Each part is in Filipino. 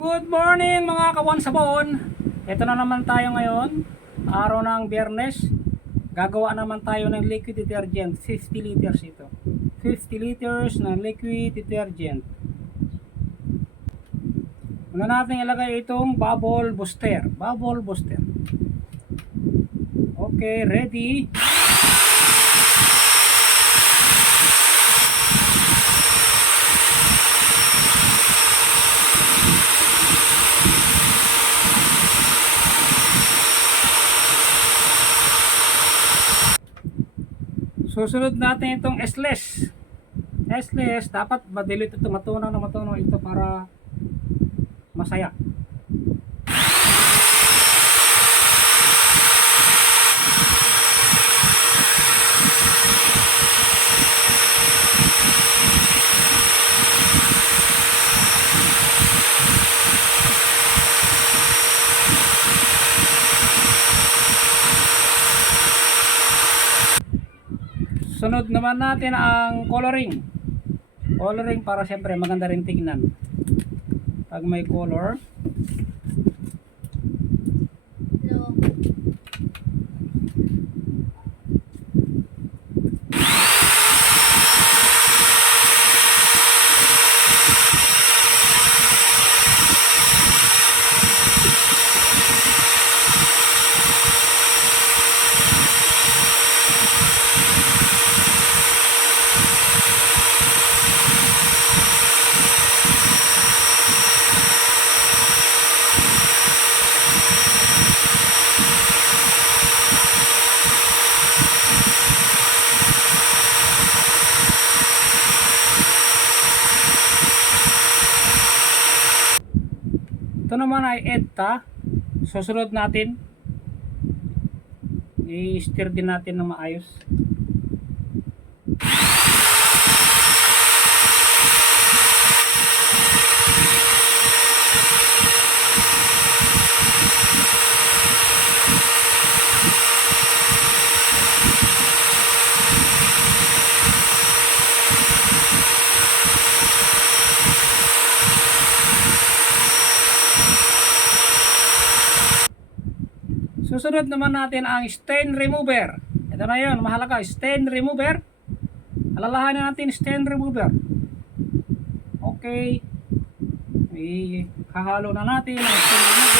Good morning mga kawan sabon. Ito na naman tayo ngayon. Araw ng biyernes. Gagawa naman tayo ng liquid detergent. 50 liters ito. 50 liters na liquid detergent. Una natin ilagay itong bubble booster. Bubble booster. Okay, ready. Susunod natin itong S-less. S-less, dapat madilit ito, matunaw na matunaw ito para masaya. Sunod naman natin ang coloring. Coloring para siyempre maganda rin tignan. Pag may color. Ito naman ay EDTA. Susunod natin. I-stir din natin ng maayos. Susunod naman natin ang stain remover. Ito na yun, mahalaga, stain remover. Alalahanin natin stain remover. Okay. Ihahalo na natin ang stain remover.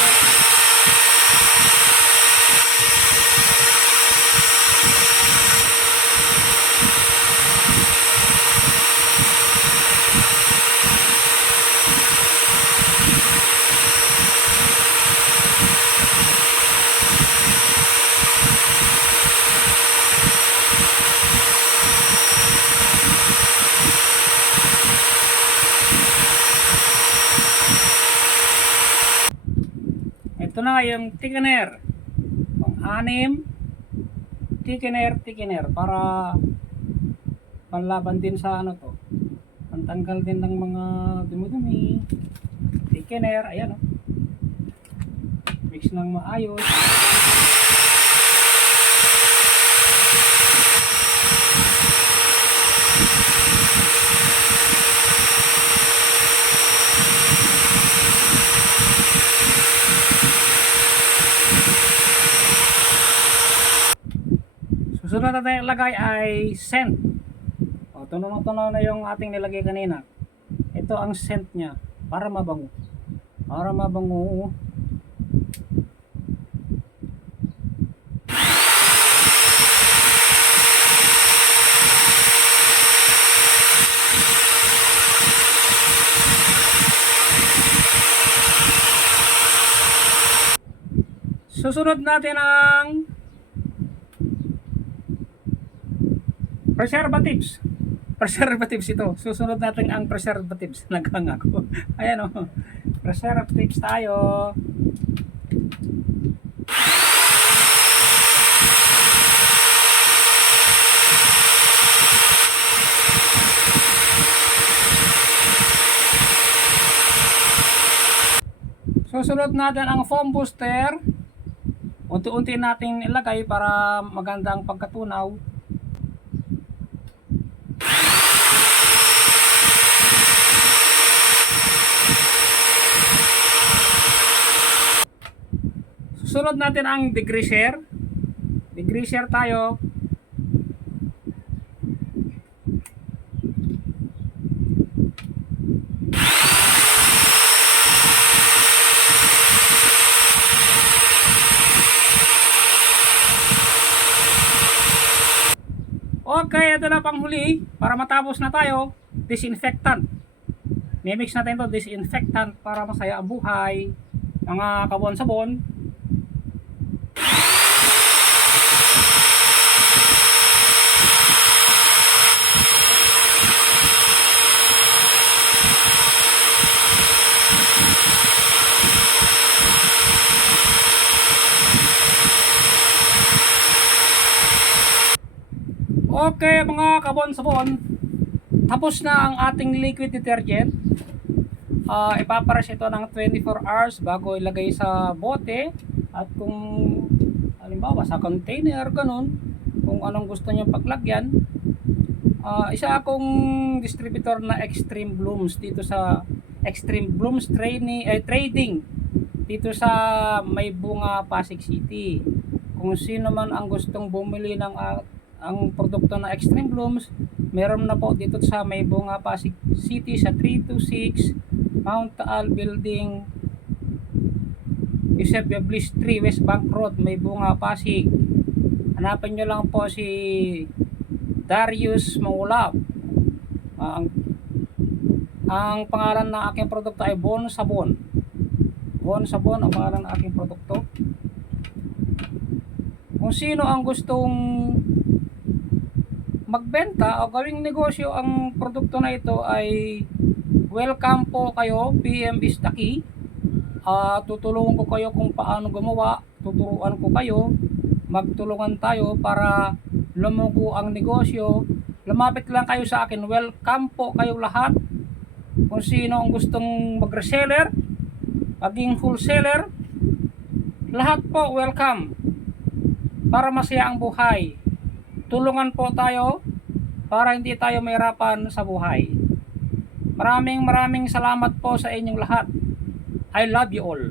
Ito na yung thickener. Pang-anim. Thickener, thickener. Para panlaban din sa ano to. Pantanggal din ng mga dumi-dumi. Thickener, ayan o. Mix ng maayos. Susunod natin ilagay ay scent. O, tunaw-tunaw na yung ating nilagay kanina. Ito ang scent niya para mabango. Para mabango. Susunod natin ang preservatives. Preservatives ito. Susunod natin ang preservatives. Naghang ako. Ayan o. Preservatives tayo. Susunod natin ang foam booster. Unti-unti natin ilagay para maganda ang pagkatunaw. Sunod natin ang degreaser. Degreaser tayo. Okay, ito na pang huli para matapos na tayo. Disinfectant. Mimix natin to disinfectant para masaya ang buhay. Mga kabon-sabon. Okay mga kabon-sabon, tapos na ang ating liquid detergent. Ah, ipapares ito ng 24 hours bago ilagay sa bote at kung halimbawa sa container ganun, kung anong gusto niyo paglagyan. Ah, isa akong distributor na Extreme Blooms dito sa Extreme Blooms Training eh, Trading dito sa May Bunga Pasig City. Kung sino man ang gustong bumili ng ah, ang produkto na Extreme Blooms, meron na po dito sa May Bunga Pasig City sa 326 Mount Taal Building Eusebio Bliss 3 West Bank Road May Bunga Pasig. Hanapin nyo lang po si Darius Maulap. Ah, ang ang pangalan ng aking produkto ay Bon Sabon. Bon Sabon ang pangalan ng aking produkto. Kung sino ang gustong magbenta o gawing negosyo ang produkto na ito ay welcome po kayo PM is the key Ah, tutulungan ko kayo kung paano gumawa. Tuturuan ko kayo. Magtulungan tayo para lumugo ang negosyo. Lumapit lang kayo sa akin. Welcome po kayo lahat. Kung sino ang gustong mag-reseller maging wholesaler lahat po welcome. Para masaya ang buhay tulungan po tayo para hindi tayo mahirapan sa buhay. Maraming maraming salamat po sa inyong lahat. I love you all.